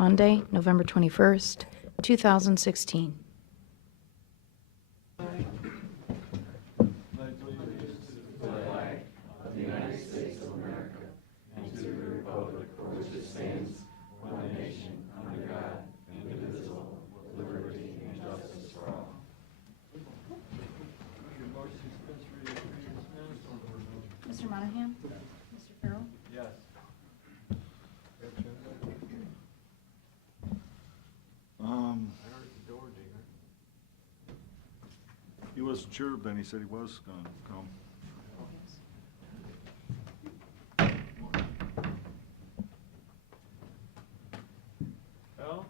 Monday, November 21st, 2016. Mr. Monahan? Mr. Farrell? Yes. He wasn't sure, but he said he was gonna come. Well,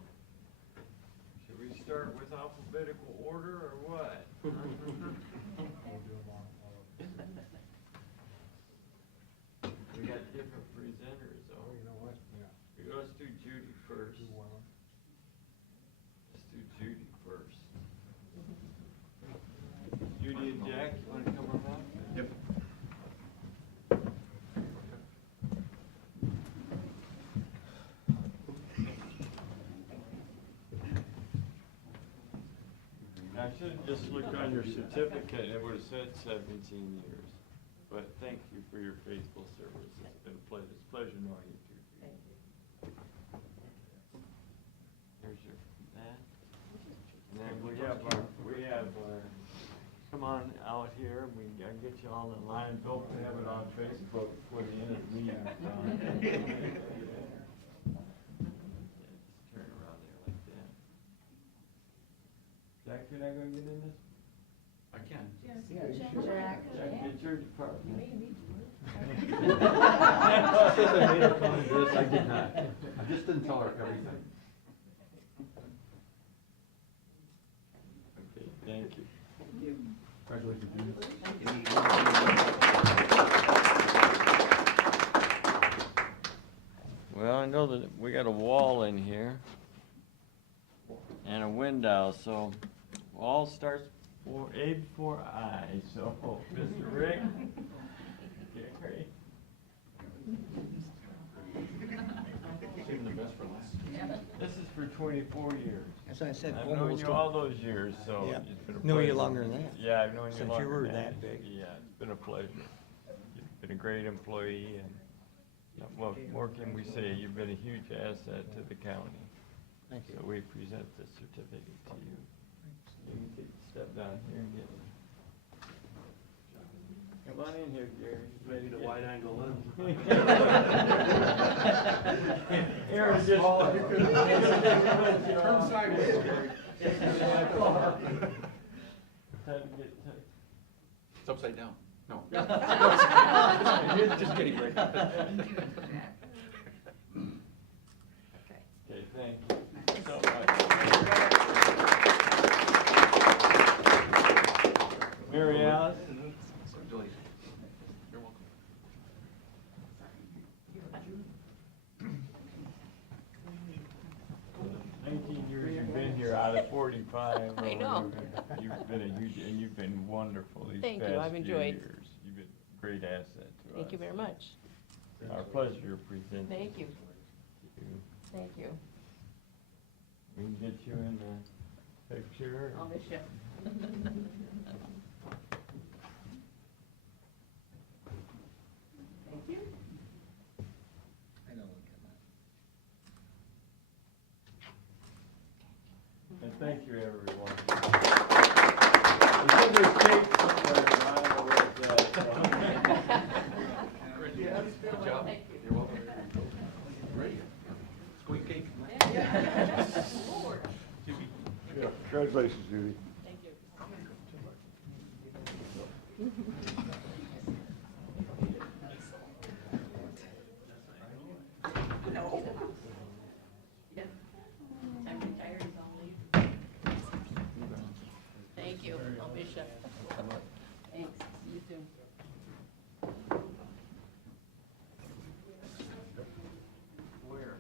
should we start with alphabetical order or what? We got different presenters, though. Oh, you know what? Yeah. Let's do Judy first. Let's do Judy first. Judy and Jack, you wanna come on up? Yep. I should have just looked on your certificate, and it would have said 17 years. But thank you for your faithful service. It's been a pleasure. It's a pleasure knowing you too. Thank you. Here's your that. And then we have come on out here. I get you all in line. Don't have it on Facebook before the end of the meeting. Just turn around there like that. Jack, can I go get in this? I can. Yeah, you should. Jack, it's your department. I did not. I just didn't tell her everything. Okay, thank you. Congratulations, Judy. Well, I know that we got a wall in here and a window, so wall starts A before I, so Mr. Rick. Gary. Saving the best for last. This is for 24 years. As I said, I've known almost. you all those years, so Yeah. it's been a Know you pleasure. longer than that. Yeah, I've known you Since you longer were than that big. Yeah, it's been a pleasure. You've been a great employee, and what more can we say? You've been a huge asset to the county. Thank you. So we present this certificate to you. You can step down here and get. Come on in here, Gary. Maybe the wide angle lens. Aaron just. Turn sideways, Gary. Time to get. It's upside down. No. Just kidding, Rick. Okay, thank you so much. Mary Alice? You're welcome. 19 years you've been here out of 45. I know. You've been a huge, and you've been wonderful these Thank you. past I've few enjoyed. years. You've been a great asset to us. Thank you very much. Our pleasure to present. Thank you. you. Thank you. We can get you in the picture. I'll miss you. Thank you. I know. And thank you, everyone. You said there's cake somewhere, but I don't know where it's at, so. Good job. Thank you. You're welcome. Ready? Squeak cake. Yeah, congratulations, Judy. Thank you. No. Yeah. I'm retired, I'll leave. Thank you. I'll miss you. Thanks. You too. Where?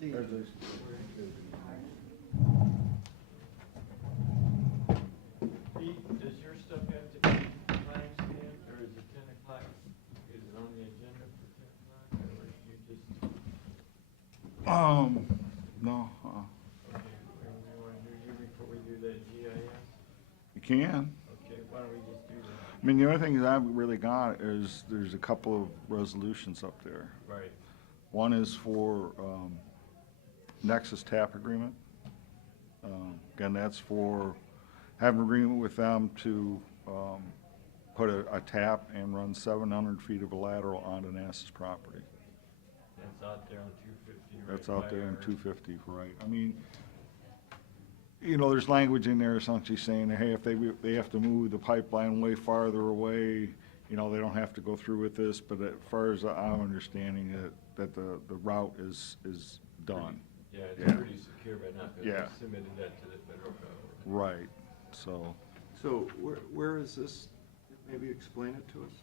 Congratulations. Pete, does your stuff have to be time stamped, or is it 10 o'clock? Is it on the agenda for 10 o'clock, or you just? No, Okay, and we wanna do you before we do that GIS? you can. Okay, why don't we just do that? I mean, the only thing that I've really got is there's a couple of resolutions up there. Right. One is for Nexus tap agreement. Again, that's for have an agreement with them to put a tap and run 700 feet of a lateral onto NASA's property. That's out there on 250, right? That's out there in by our- 250, right? I mean, you know, there's language in there essentially saying, hey, if they have to move the pipeline way farther away, you know, they don't have to go through with this, but as far as I'm understanding that the route is done. Yeah, it's Yeah. pretty secure by now, because Yeah. we submitted that to the federal government. Right, so, So where is this? Maybe explain it to us.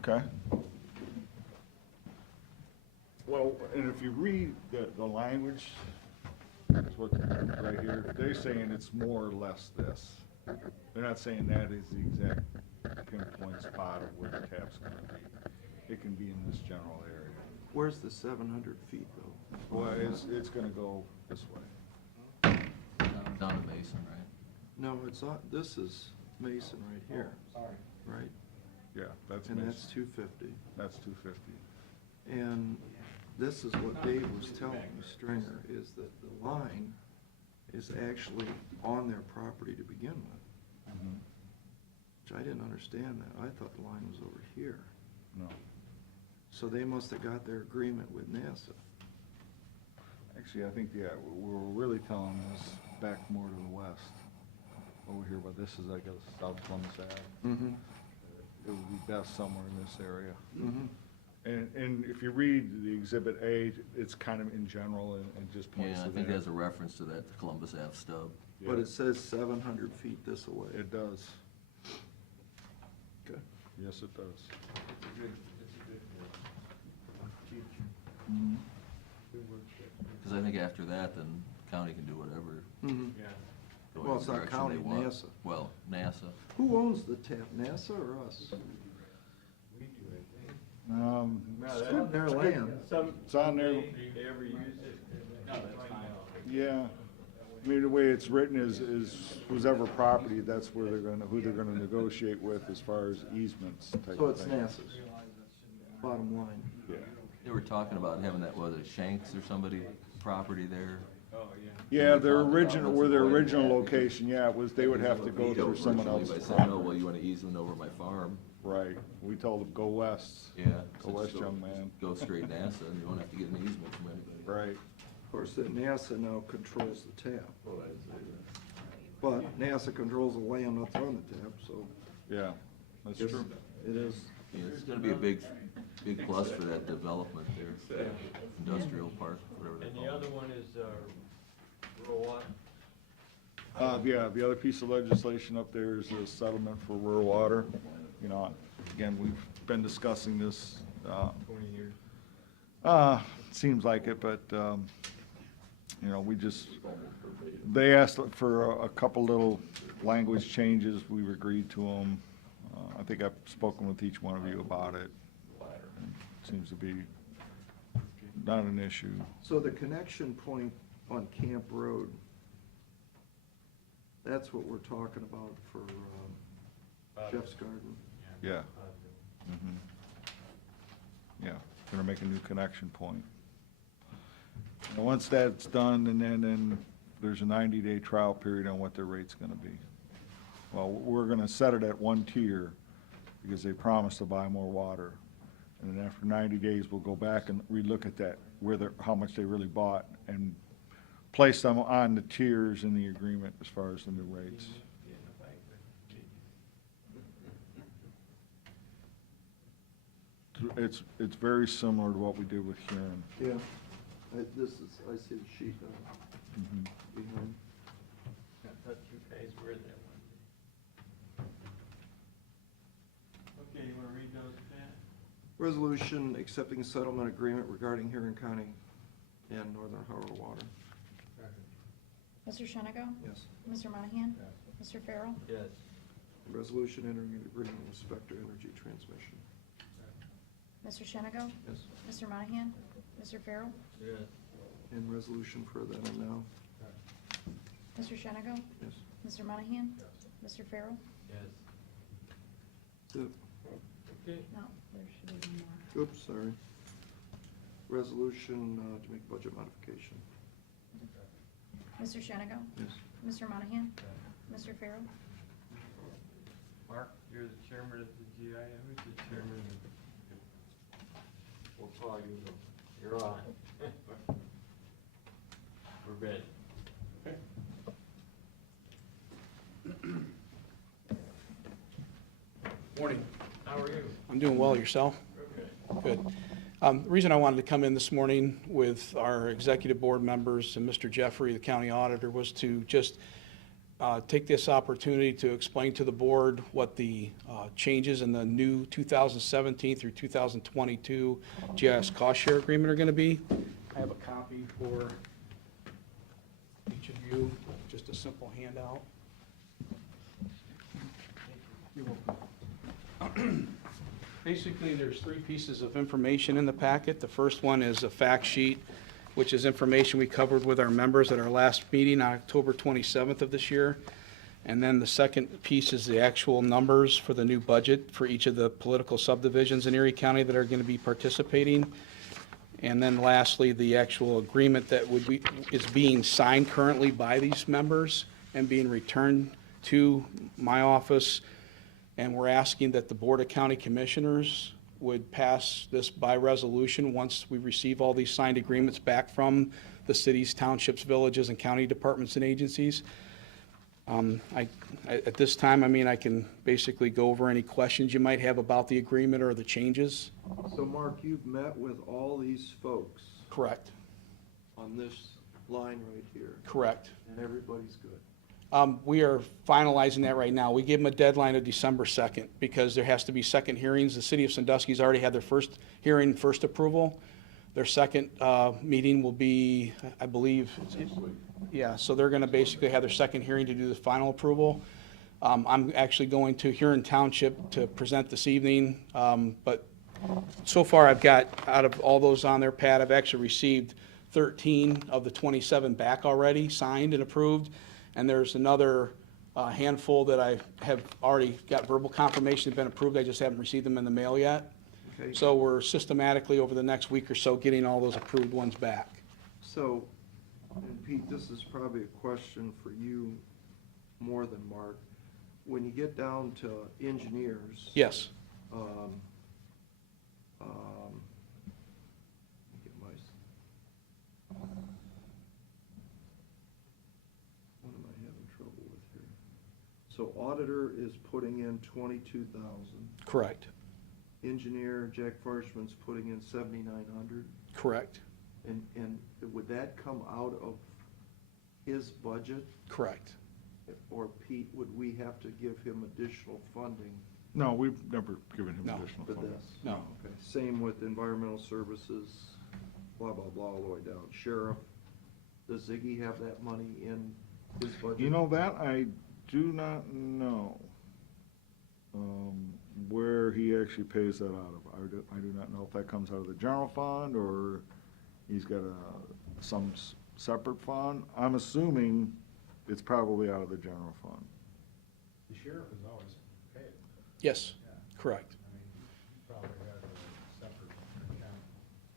okay. Well, and if you read the language, that's what, right here, they're saying it's more or less this. They're not saying that is the exact pinpoint spot of where the tap's gonna be. It can be in this general area. Where's the 700 feet though? Well, it's gonna go this way. Down to Mason, right? No, it's not, this is Mason right here. Sorry. Right? Yeah, that's And that's Mason. 250. That's 250. And this is what Dave was telling me, Stringer, is that the line is actually on their property to begin with. Mhm. Which I didn't understand that. I thought the line was over here. No. So they must have got their agreement with NASA. Actually, I think, yeah, we're really telling us back more to the west. Over here, but this is, I guess, South Columbus Ave. Mm-hmm. It would be best somewhere in this area. Mm-hmm. And if you read the Exhibit A, it's kind of in general and just points Yeah, to I think that. there's a reference to that, the Columbus Ave stub. Yeah, But it says 700 feet this away. It does. Okay. Yes, it does. It's a good teacher. Mm-hmm. Good work there. Because I think after that, then county can do whatever. Mm-hmm. Yeah. go Well, in it's the not direction county, they want. NASA. Well, NASA. Who owns the tap, NASA or us? We do, I think. Um, It's on their land. Some. It's on there. Do they ever use it? No, that's fine. Yeah, I mean, the way it's written is whose ever property, that's where who they're gonna negotiate with as far as easements type So of it's thing. NASA's, bottom line. Yeah. They were talking about having that, was it Shanks or somebody, property there? Oh, yeah. Yeah, their Talked about original, where their what's the original point? location, yeah, it was, they would have to go through someone Originally else's By saying, oh, property. well, you want an easement over my farm? Right, we told them, go west. Yeah. Go west, young man. Go straight NASA, and you won't have to get an easement from anybody. Right, Of course, then NASA now controls the tap. But NASA controls the land that's on the tap, so. yeah, that's Yes, true. It is. Yeah, it's gonna be a big plus for that development there, industrial park, whatever they And call the it. other one is, rural water. Yeah, the other piece of legislation up there is the settlement for rural water. You know, again, we've been discussing this, 20 years. seems like it, but, you know, they asked for a couple little language changes, we've agreed to them. I think I've spoken with each one of you about it. Seems to be not an issue. So the connection point on Camp Road, that's what we're talking about for Jeff's Garden. Yeah. Mhm. Yeah, gonna make a new connection point. And once that's done, and then there's a 90-day trial period on what their rate's gonna be. Well, we're gonna set it at one tier, because they promised to buy more water. And then after 90 days, we'll go back and relook at that, how much they really bought, and place them on the tiers in the agreement as far as the new rates. It's very similar to what we did with Huron. Yeah. I see the sheet Mhm. behind. I thought you guys were there one day. Okay, you wanna read those, Matt? Resolution accepting settlement agreement regarding Huron County and Northern Harbor Water. Mr. Shenigo? Yes. Mr. Monahan? Mr. Farrell? Yes. Resolution entering an agreement with Spectre Energy Transmission. Mr. Shenigo? Yes. Mr. Monahan? Mr. Farrell? Yes. And resolution for then and now? Mr. Shennigo? Yes. Mr. Monahan? Mr. Farrell? Yes. The- Okay. No, there should be one more. Oops, sorry. Resolution to make budget modification. Mr. Shennigo? Yes. Mr. Monahan? Mr. Farrell? Mark, you're the chairman of the GIA, who's the chairman of? We'll call you, you're on. We're ready. Morning. How are you? I'm doing well. Yourself? Good. The reason I wanted to come in this morning with our executive board members and Mr. Jeffrey, the county auditor, was to just take this opportunity to explain to the board what the changes in the new 2017 through 2022 GIS cost share agreement are going to be. I have a copy for each of you, just a simple handout. You're welcome. Basically, there's three pieces of information in the packet. The first one is a fact sheet, which is information we covered with our members at our last meeting, October 27th of this year. And then the second piece is the actual numbers for the new budget for each of the political subdivisions in Erie County that are going to be participating. And then lastly, the actual agreement that is being signed currently by these members and being returned to my office. And we're asking that the Board of County Commissioners would pass this by resolution once we receive all these signed agreements back from the cities, townships, villages, and county departments and agencies. At this time, I can basically go over any questions you might have about the agreement or the changes. So Mark, you've met with all these folks Correct, on this line right here, correct. and everybody's good. We are finalizing that right now. We gave them a deadline of December 2nd because there has to be second hearings. The city of Sandusky's already had their first hearing, first approval. Their second meeting will be, I believe, yeah, so they're going to basically have their second hearing to do the final approval. I'm actually going to Huron Township to present this evening, but so far I've got, out of all those on their pad, I've actually received 13 of the 27 back already, signed and approved. And there's another handful that I have already got verbal confirmation have been approved. I just haven't received them in the mail yet. Okay. So we're systematically, over the next week or so, getting all those approved ones back. So, and Pete, this is probably a question for you more than Mark. When you get down to engineers. Yes. Let me get my, what am I having trouble with here? So auditor is putting in 22,000. Correct, Engineer Jack Farshman's putting in 7,900. correct, And would that come out of his budget? correct. Or Pete, would we have to give him additional funding No, we've never given him No. additional for funding. this? No. Okay, same with environmental services, blah, blah, blah, all the way down. Sheriff, does Ziggy have that money in his budget? You know, that I do not know, where he actually pays that out of. I do not know if that comes out of the general fund or he's got some separate fund. I'm assuming it's probably out of the general fund. The sheriff is always paid. Yes, Yeah. correct. I mean, he probably has a separate account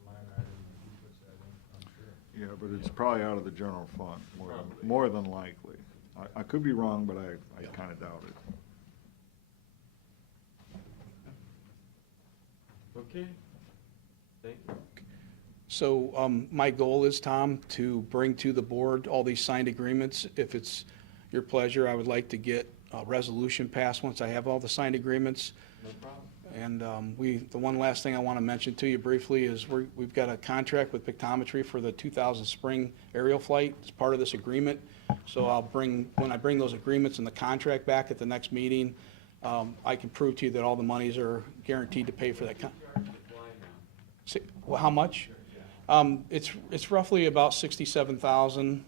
line item that he puts that in, I'm sure. Yeah, but it's probably out of the general fund, more than likely. I could be wrong, but I kinda doubt it. Okay. Thank you. So my goal is, Tom, to bring to the board all these signed agreements. If it's your pleasure, I would like to get a resolution passed once I have all the signed agreements. No problem. And the one last thing I want to mention to you briefly is we've got a contract with Pictometry for the 2000 spring aerial flight. It's part of this agreement. So when I bring those agreements and the contract back at the next meeting, I can prove to you that all the monies are guaranteed to pay for that. Well, how much? It's roughly about 67,000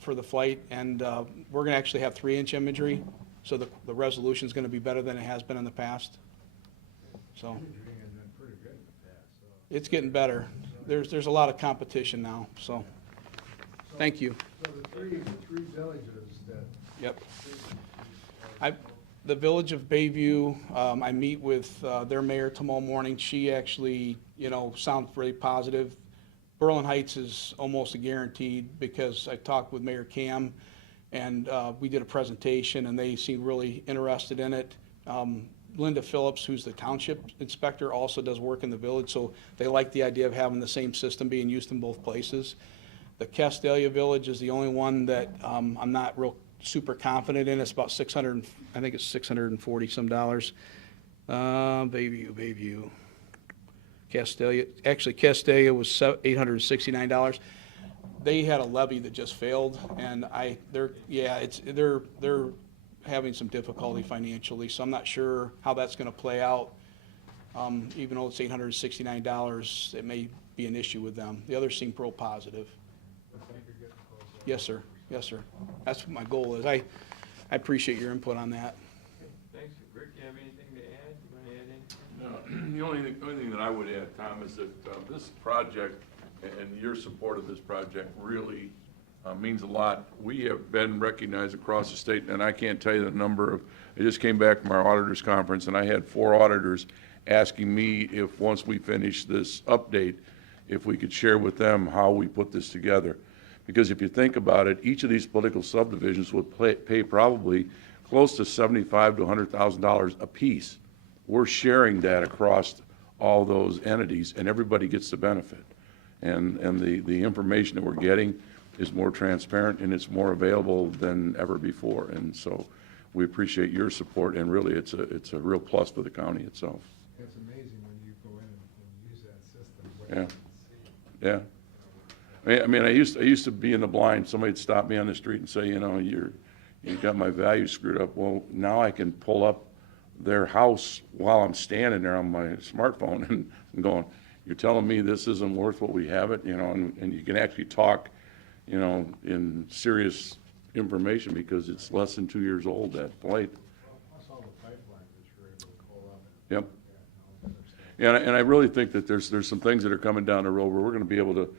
for the flight, and we're going to actually have 3-inch imagery, so the resolution's going to be better than it has been in the past. So Imaging has been pretty good in the past, so. it's getting better. There's a lot of competition now, so. Thank you. So the three villages that. Yep. The Village of Bayview, I meet with their mayor tomorrow morning. She actually, sounds very positive. Berlin Heights is almost a guaranteed because I talked with Mayor Cam and we did a presentation and they seemed really interested in it. Linda Phillips, who's the township inspector, also does work in the village, so they like the idea of having the same system being used in both places. The Castalia Village is the only one that I'm not real super confident in. It's about 600, I think it's 640 some dollars. Bayview. Castalia, actually Castalia was $869. They had a levy that just failed, and they're having some difficulty financially, so I'm not sure how that's gonna play out. Even though it's $869, it may be an issue with them. The others seem real positive. Yes, sir. Yes, sir. That's what my goal is. I appreciate your input on that. Thanks. Rick, you have anything to add? You want to add anything? No, the only thing that I would add, Tom, is that this project and your support of this project really means a lot. We have been recognized across the state, and I can't tell you the number of, I just came back from our auditors conference, and I had 4 auditors asking me if, once we finish this update, if we could share with them how we put this together. Because if you think about it, each of these political subdivisions would pay probably close to $75,000 to $100,000 apiece. We're sharing that across all those entities, and everybody gets the benefit. And the information that we're getting is more transparent and it's more available than ever before. And so we appreciate your support, and really it's a real plus for the county itself. It's amazing when you go in and use that system. what Yeah. you can see. Yeah. I mean, I used to be in the blind. Somebody'd stop me on the street and say, you got my value screwed up. Well, now I can pull up their house while I'm standing there on my smartphone and going, you're telling me this isn't worth what we have it, and you can actually talk, in serious information because it's less than 2 years old, that plate. Plus all the pipelines that you're able to pull up. Yep. Yeah, no, other stuff. Yeah, and I really think that there's some things that are coming down the road where we're going to be able to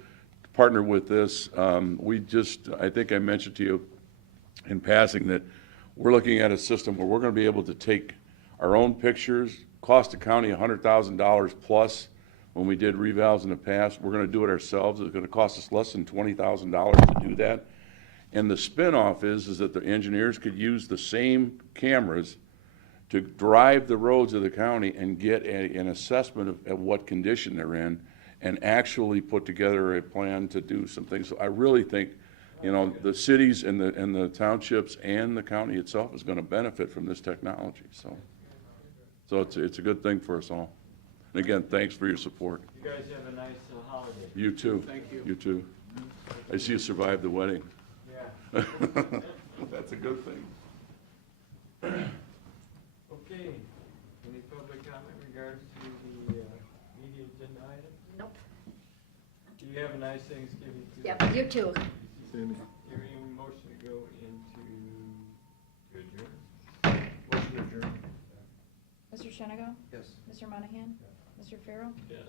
partner with this. I think I mentioned to you in passing that we're looking at a system where we're going to be able to take our own pictures, cost the county $100,000 plus. When we did revals in the past, we're going to do it ourselves. It's going to cost us less than $20,000 to do that. And the spinoff is that the engineers could use the same cameras to drive the roads of the county and get an assessment of what condition they're in, and actually put together a plan to do some things. So I really think, the cities and the townships and the county itself is going to benefit from this technology. So it's a good thing for us all. And again, thanks for your support. You guys have a nice holiday. You too. Thank you. You too. I see you survived the wedding. Yeah. That's a good thing. Okay. Any public comment in regards to the media agenda item? Nope. Do you have a nice Thanksgiving too? Yep, you too. Hearing a motion to go into adjourn. Motion to adjourn. Mr. Shenigo? Yes. Mr. Monahan? Mr. Farrell? Yes.